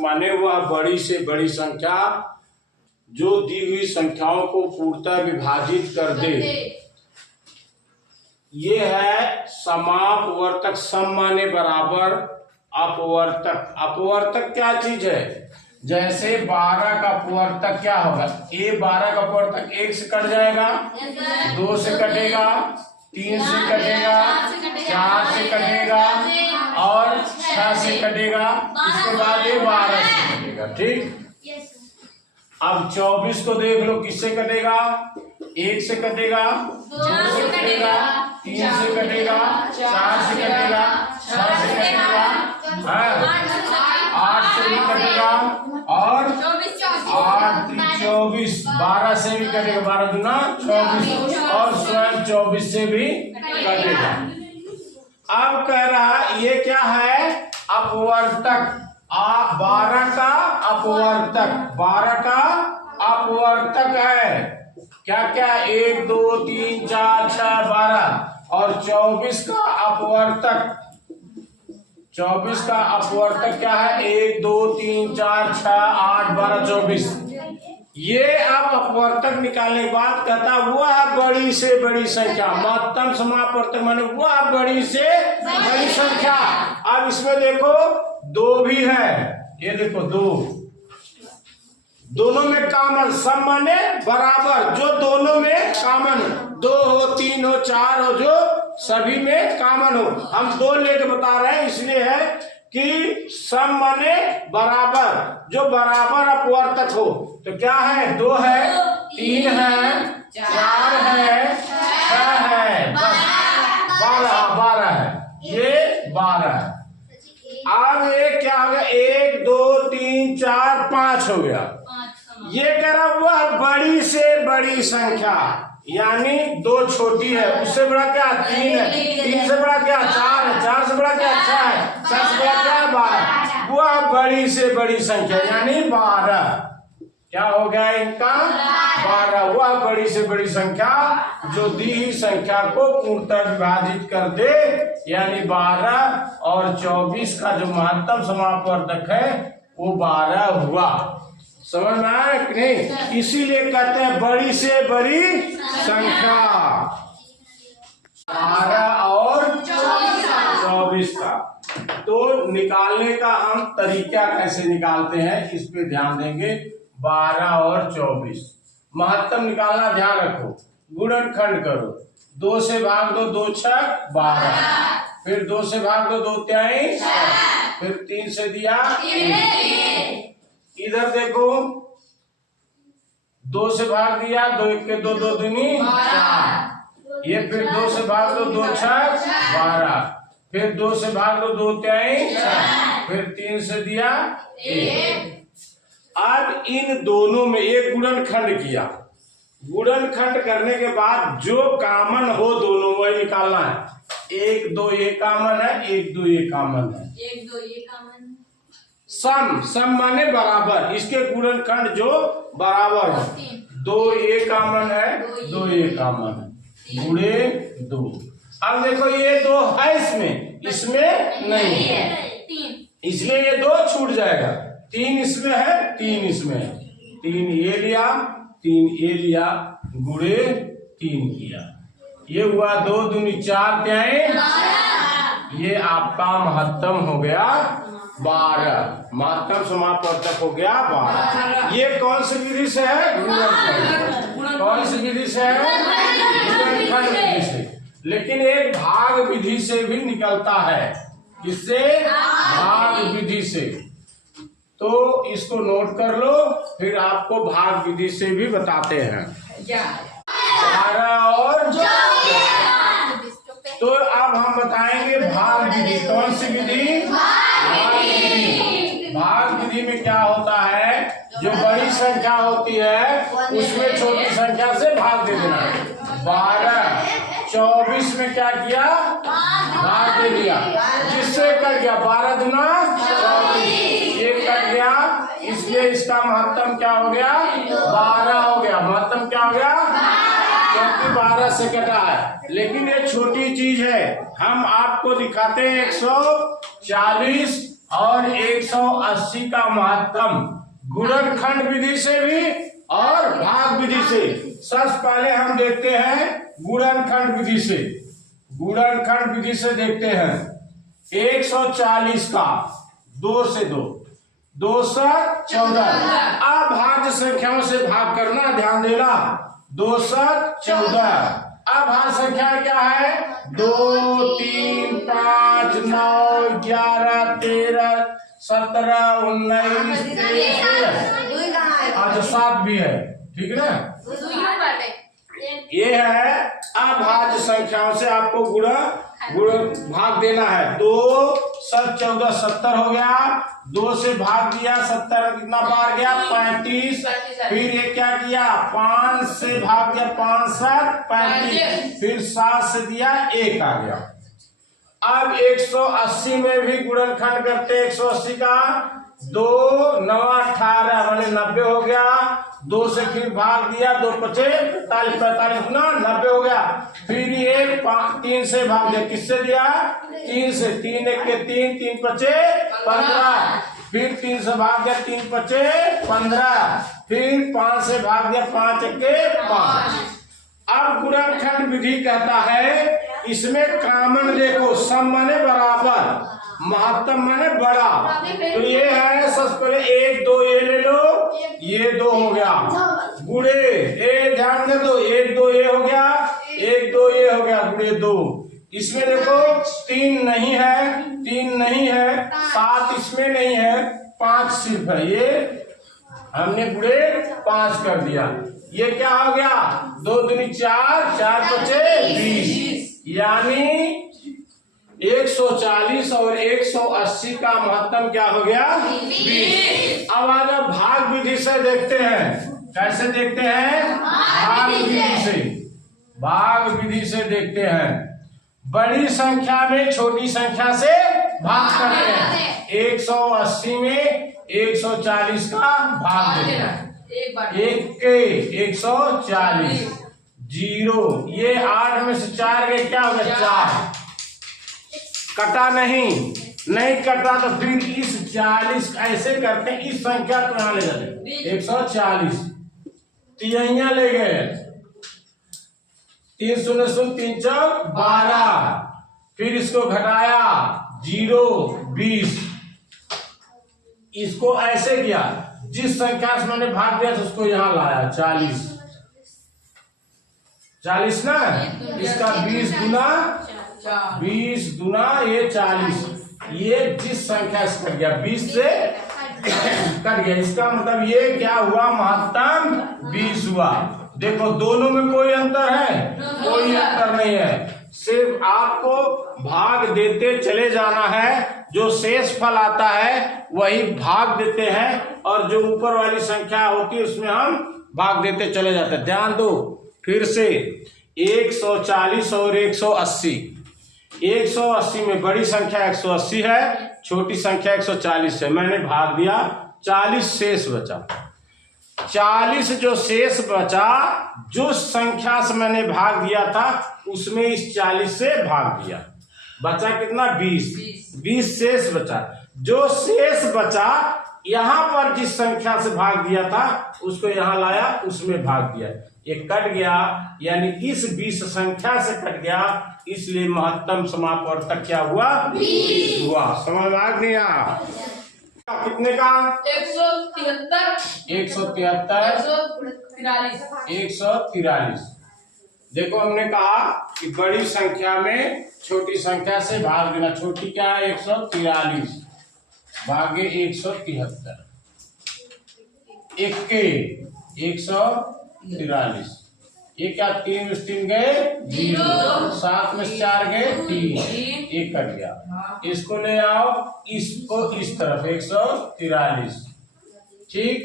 माने वह बड़ी से बड़ी संख्या जो दी हुई संख्याओं को पूर्णतः विभाजित कर दे। ये है समापवर्तक। सम माने बराबर, अपवर्तक। अपवर्तक क्या चीज है? जैसे 12 का अपवर्तक क्या होगा? 12 का अपवर्तक 1 से कट जाएगा, 2 से कटेगा, 3 से कटेगा, 4 से कटेगा और 6 से कटेगा। इसके बाद ये 12 से कटेगा। ठीक। अब 24 को देख लो, किससे कटेगा? 1 से कटेगा, 2 से कटेगा, 3 से कटेगा, 4 से कटेगा, 6 से कटेगा, 8 से भी कटेगा और 8 24, 12 से भी कटेगा, 12 दूना 24 और स्वयं 24 से भी कटेगा। अब कह रहा ये क्या है? अपवर्तक। 12 का अपवर्तक, 12 का अपवर्तक है क्या क्या? 1 2 3 4 6 12 और 24 का अपवर्तक। 24 का अपवर्तक क्या है? 1 2 3 4 6 8 12 24। ये अब अपवर्तक निकालने के बाद कहता वह बड़ी से बड़ी संख्या, महत्तम समापवर्तक माने वह बड़ी से बड़ी संख्या। अब इसमें देखो 2 भी है, ये देखो 2, दोनों में कॉमन। सम माने बराबर, जो दोनों में कॉमन, 2 हो 3 हो 4 हो, जो सभी में कॉमन हो। हम 2 लेके बता रहे हैं, इसलिए है कि सम माने बराबर, जो बराबर अपवर्तक हो। तो क्या है? 2 है, 3 है, 4 है, 6 है, बस 12 है, ये 12 है। अब ये क्या हो गया? 1 2 3 4 5 हो गया। ये कह रहा वह बड़ी से बड़ी संख्या, यानी 2 छोटी है, उससे बड़ा क्या? 3 है, 3 से बड़ा क्या? 4 है, 4 से बड़ा क्या? 6 है, 6 से बड़ा क्या? 12। वह बड़ी से बड़ी संख्या यानी 12। क्या हो गया इनका? 12। वह बड़ी से बड़ी संख्या जो दी हुई संख्या को पूर्णतः विभाजित कर दे, यानी 12 और 24 का जो महत्तम समापवर्तक है वो 12 हुआ। समझ में आया कि नहीं? इसीलिए कहते हैं बड़ी से बड़ी संख्या 12 और 24 का। तो निकालने का हम तरीका कैसे निकालते हैं इस पे ध्यान देंगे। 12 और 24 महत्तम निकालना ध्यान रखो। गुणनखंड करो, 2 से भाग दो, 2 6 12, फिर 2 से भाग दो, 2 23, फिर 3 से दिया 1। इधर देखो, 2 से भाग दिया, 2 1 के 2, 2 दूनी 4। ये फिर 2 से भाग दो, 2 6 12, फिर 2 से भाग दो, 2 23, फिर 3 से दिया 1। अब इन दोनों में एक गुणनखंड किया। गुणनखंड करने के बाद जो कॉमन हो दोनों वही निकालना है। 1 2 ये कॉमन है, 1 2 ये कॉमन है, 1 2 ये कॉमन है। सम माने बराबर, इसके गुणनखंड जो बराबर हो। 2 ये कॉमन है, 2 ये कॉमन है, गुणे 2। अब देखो ये 2 है इसमें नहीं है, इसलिए ये 2 छूट जाएगा। 3 इसमें है, 3 इसमें है, 3 ये लिया, 3 ये लिया, गुणे 3 किया। ये हुआ 2 दूनी 4 त्याई। ये आपका महत्तम हो गया 12, महत्तम समापवर्तक हो गया 12। ये कौन सी विधि से है? गुणनखंड। कौन सी विधि से है? गुणनखंड विधि से। लेकिन एक भाग विधि से भी निकलता है। किससे? भाग विधि से। तो इसको नोट कर लो, फिर आपको भाग विधि से भी बताते हैं। 12 और 24। तो अब हम बताएंगे भाग विधि। कौन सी विधि? भाग विधि। भाग विधि में क्या होता है? जो बड़ी संख्या होती है उसमें छोटी संख्या से भाग दे देना। 12 24 में क्या किया? भाग दे दिया, जिससे कट गया 12 दूना 24, ये कट गया। इसलिए इसका महत्तम क्या हो गया? 12 हो गया। महत्तम क्या हो गया? क्योंकि 12 से कटा है। लेकिन ये छोटी चीज है, हम आपको दिखाते हैं 140 और 180 का महत्तम गुणनखंड विधि से भी और भाग विधि से। सबसे पहले हम देखते हैं गुणनखंड विधि से। गुणनखंड विधि से देखते हैं 140 का 2 से 2 214। अभाज्य संख्याओं से भाग करना, ध्यान देना। 214। अभाज्य संख्या क्या है? 2 3 5 9 11 13 17 19 23। अच्छा 7 भी है, ठीक है ना। ये है अभाज्य संख्याओं से आपको गुण भाग देना है। 2 7 14 70 हो गया। 2 से भाग दिया 70 कितना बार गया? 35। फिर ये क्या किया? 5 से भाग दिया 5 7 35। फिर 7 से दिया 1 आ गया। अब 180 में भी गुणनखंड करते। 180 का 2 9 18 माने 90 हो गया। 2 से फिर भाग दिया 2 5 45 45 गुना 90 हो गया। फिर ये 3 से भाग दिया, किससे दिया? 3 से। 3 1 के 3 3 5 15। फिर 3 से भाग दिया 3 5 15। फिर 5 से भाग दिया 5 1 के 5। अब गुणनखंड विधि कहता है इसमें कॉमन देखो, सम माने बराबर, महत्तम माने बड़ा। तो ये है सबसे पहले 1 2 ये ले लो, ये 2 हो गया। गुणे ए ध्यान दे दो, 1 2 ये हो गया, 1 2 ये हो गया, गुणे 2। इसमें देखो 3 नहीं है, 3 नहीं है, 7 इसमें नहीं है, 5 सिर्फ है। ये हमने गुणे 5 कर दिया। ये क्या हो गया? 2 दूनी 4 4 5 20। यानी 140 और 180 का महत्तम क्या हो गया? 20। अब आगे भाग विधि से देखते हैं। कैसे देखते हैं? भाग विधि से। भाग विधि से देखते हैं। बड़ी संख्या में छोटी संख्या से भाग करते हैं। 180 में 140 का भाग देते हैं। 1 के 140 0। ये 8 में से 4 गए, क्या हो गया? 4। कटा नहीं कटा तो फिर इस 40 ऐसे करते हैं, इस संख्या को यहाँ ले जाते हैं 140 तिहाइयां ले गए। 3 0 0 3 4 12। फिर इसको घटाया 0 20। इसको ऐसे किया, जिस संख्या से मैंने भाग दिया था उसको यहाँ लाया 40 ना। इसका 20 गुना ये 40। ये जिस संख्या से कट गया 20 से कट गया, इसका मतलब ये क्या हुआ? महत्तम 20 हुआ। देखो दोनों में कोई अंतर है? कोई अंतर नहीं है। सिर्फ आपको भाग देते चले जाना है। जो शेष फल आता है वही भाग देते हैं, और जो ऊपर वाली संख्या होती है उसमें हम भाग देते चले जाते हैं। ध्यान दो फिर से 140 और 180। 180 में बड़ी संख्या 180 है, छोटी संख्या 140 है। मैंने भाग दिया, 40 शेष बचा। 40 जो शेष बचा, जो संख्या से मैंने भाग दिया था उसमें इस 40 से भाग दिया, बचा कितना? 20 शेष बचा। जो शेष बचा यहाँ पर जिस संख्या से भाग दिया था उसको यहाँ लाया, उसमें भाग दिया। ये कट गया, यानी इस 20 संख्या से कट गया, इसलिए महत्तम समापवर्तक क्या हुआ? 20 हुआ। समझ में आ गया? कितने का? 143। देखो हमने कहा कि बड़ी संख्या में छोटी संख्या से भाग देना। छोटी क्या है? 143 भागे 173। 1 के 143। ये क्या? 3 में 3 गए 0, 7 में 4 गए 3, 1 कट गया। इसको ले आओ, इसको इस तरफ 143। ठीक,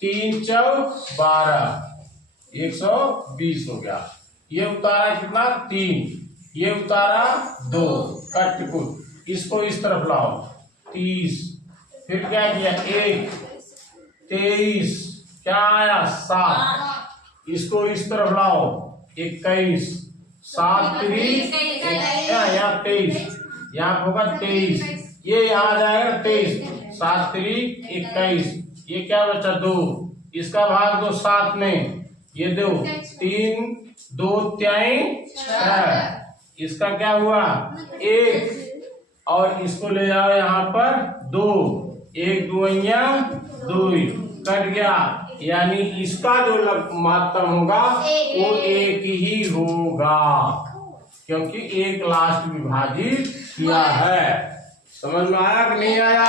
3 4 12, 120 हो गया। ये उतारा कितना? 3, ये उतारा 2, कट कुट। इसको इस तरफ लाओ 30। फिर क्या किया? 1 23, क्या आया? 7। इसको इस तरफ लाओ 21, 7 3 यहाँ 23, यहाँ होगा 23, ये यहाँ जाएगा 23, 7 3 21, ये क्या बचा 2, इसका भाग दो 7 में, ये दो 3 2 3 6, इसका क्या हुआ 1, और इसको ले जाओ यहाँ पर 2, 1 2 2 कट गया, यानी इसका जो मात्रम होगा वो 1 ही होगा, क्योंकि 1 लास्ट विभाजित किया है। समझ में आया कि नहीं आया?